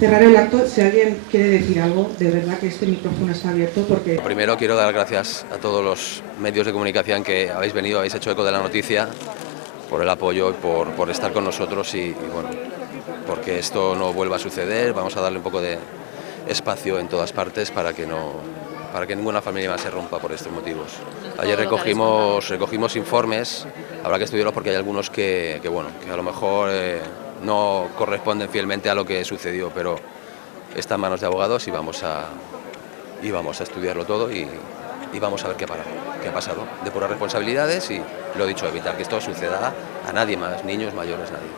cerrar el acto. Si alguien quiere decir algo, de verdad que este micrófono está abierto porque... Primero quiero dar gracias a todos los medios de comunicación que habéis venido, habéis hecho eco de la noticia, por el apoyo, por estar con nosotros y bueno, porque esto no vuelva a suceder. Vamos a darle un poco de espacio en todas partes para que ninguna familia más se rompa por estos motivos. Ayer recogimos informes, habrá que estudiarlos porque hay algunos que a lo mejor no corresponden fielmente a lo que sucedió, pero está en manos de abogados y vamos a estudiarlo todo y vamos a ver qué ha pasado. Depurar responsabilidades y, lo dicho, evitar que esto suceda a nadie más, niños, mayores, nadie.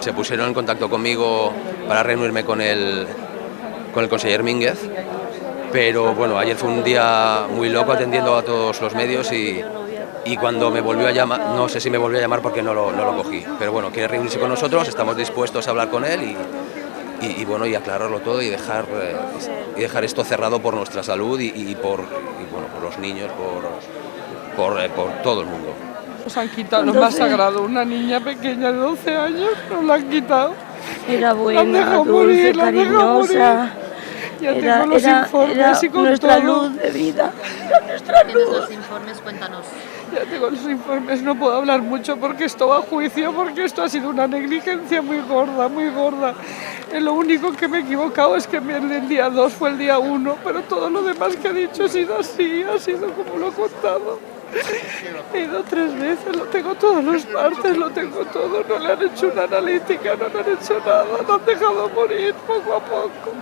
Se pusieron en contacto conmigo para reunirme con el conseller Mínguez, pero bueno, ayer fue un día muy loco atendiendo a todos los medios y cuando me volvió a llamar, no sé si me volvió a llamar porque no lo cogí, pero bueno, quiere reunirse con nosotros, estamos dispuestos a hablar con él y aclararlo todo y dejar esto cerrado por nuestra salud y por los niños, por todo el mundo. Nos han quitado lo más sagrado, una niña pequeña de 12 años, nos la han quitado. Era buena, dulce, cariñosa. Ya tengo los informes y con nuestra todo. luz de vida. ¿Tienes los informes? Cuéntanos. Ya tengo los informes, no puedo hablar mucho porque esto va a juicio, porque esto ha sido una negligencia muy gorda, muy gorda. Lo único que me he equivocado es que el día 2 fue el día 1, pero todo lo demás que ha dicho ha sido así, ha sido como lo he contado. He ido 3 veces, lo tengo todos los partes, lo tengo todo, no le han hecho una analítica, no le han hecho nada, lo han dejado morir poco a poco.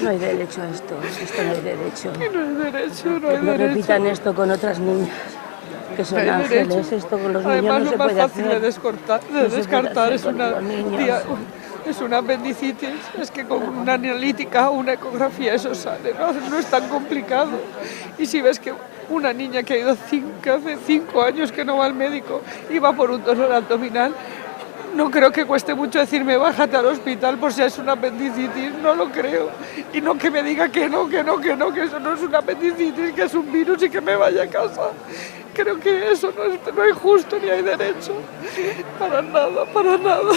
No hay derecho a esto no hay derecho. Y no hay derecho, no hay No derecho. repitan esto con otras niñas, que son No hay ángeles, derecho. esto con los Además, niños no se puede lo más fácil hacer. de No se puede descartar hacer con los niños. es una apendicitis, es que con una analítica o una ecografía eso sale, no es tan complicado. Y si ves que una niña que ha ido hace 5 años que no va al médico y va por un dolor abdominal, no creo que cueste mucho decirme bájate al hospital por si es una apendicitis, no lo creo. Y no que me diga que que eso no es una apendicitis, que es un virus y que me vaya a casa. Creo que eso no es justo ni hay derecho. Para nada, para nada.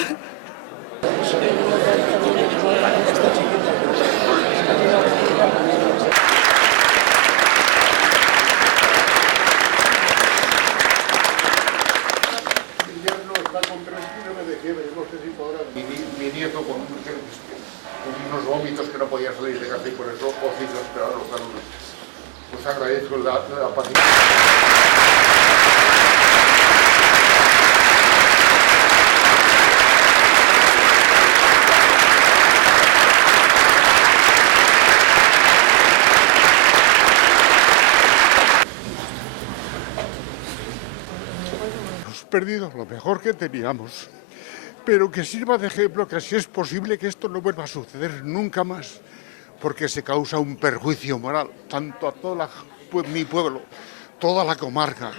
Mi nieto con unos vómitos que no podía salir de casa y por eso os hizo esperar a los alumnos. Os agradezco la paciencia. Hemos perdido lo mejor que teníamos. Pero que sirva de ejemplo que si es posible que esto no vuelva a suceder nunca más, porque se causa un perjuicio moral, tanto a todo mi pueblo, toda la comarca,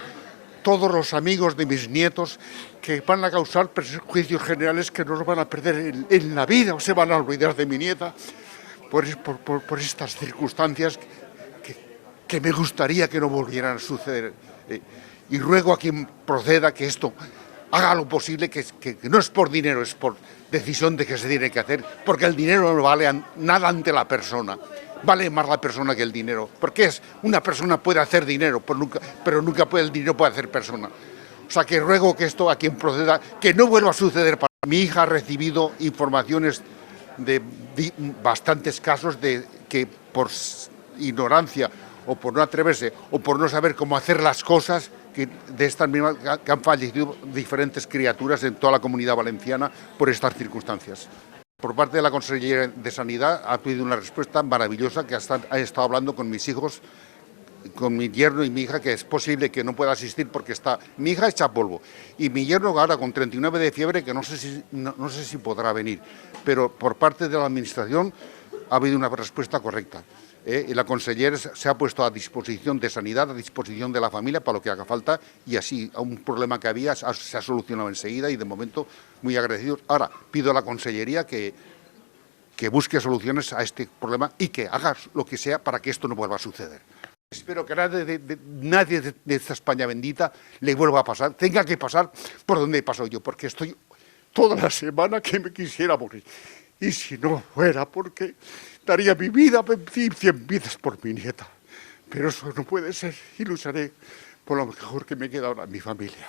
todos los amigos de mis nietos, que van a causar perjuicios generales que no los van a perder en la vida o se van a olvidar de mi nieta, por estas circunstancias que me gustaría que no volvieran a suceder. Y ruego a quien proceda que esto haga lo posible, que no es por dinero, es por decisión de que se tiene que hacer, porque el dinero no vale nada ante la persona, vale más la persona que el dinero, porque una persona puede hacer dinero, pero nunca el dinero puede hacer persona. O sea que ruego que esto a quien proceda, que no vuelva a suceder. Mi hija ha recibido informaciones de bastantes casos de que por ignorancia o por no atreverse o por no saber cómo hacer las cosas, que han fallecido diferentes criaturas en toda la Comunidad Valenciana por estas circunstancias. Por parte de la Consellería de Sanidad ha pedido una respuesta maravillosa, que ha estado hablando con mis hijos, con mi yerno y mi hija, que es posible que no pueda asistir porque está mi hija hecha polvo y mi yerno ahora con 39 de fiebre, que no sé si podrá venir, pero por parte de la Administración ha habido una respuesta correcta. Y la consellera se ha puesto a disposición de Sanidad, a disposición de la familia para lo que haga falta, y así a un problema que había se ha solucionado enseguida y de momento muy agradecidos. Ahora pido a la consellería que busque soluciones a este problema y que haga lo que sea para que esto no vuelva a suceder. Espero que nadie de esta España bendita le vuelva a pasar, tenga que pasar por donde he pasado yo, porque estoy toda la semana que me quisiera morir. Y si no fuera porque daría mi vida, 100 vidas por mi nieta. Pero eso no puede ser y lucharé por lo mejor que me queda ahora en mi familia.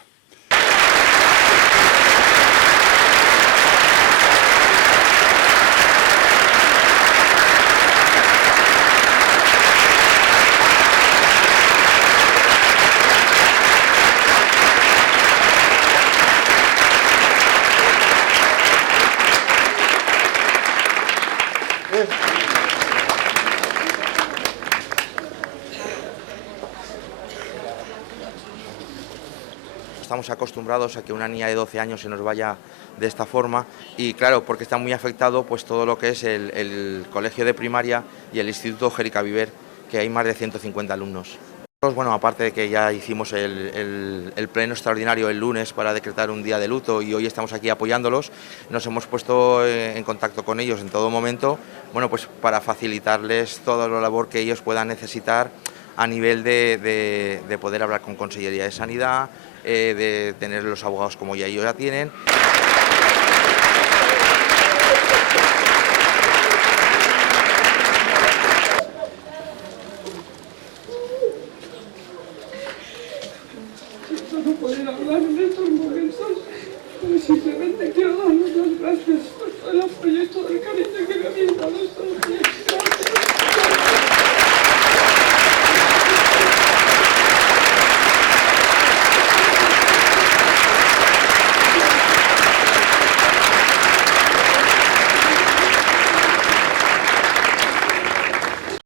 Estamos acostumbrados a que una niña de 12 años se nos vaya de esta forma y claro, porque está muy afectado pues todo lo que es el colegio de primaria y el Instituto Gérica Viver, que hay más de 150 alumnos. Bueno, aparte de que ya hicimos el pleno extraordinario el lunes para decretar un día de luto y hoy estamos aquí apoyándolos, nos hemos puesto en contacto con ellos en todo momento, bueno, pues para facilitarles toda la labor que ellos puedan necesitar a nivel de poder hablar con Consellería de Sanidad, de tener los abogados como ya ellos ya tienen. No poder hablar en estos momentos, pero simplemente quiero daros las gracias por todo el apoyo y todo el cariño que me habéis dado estos días.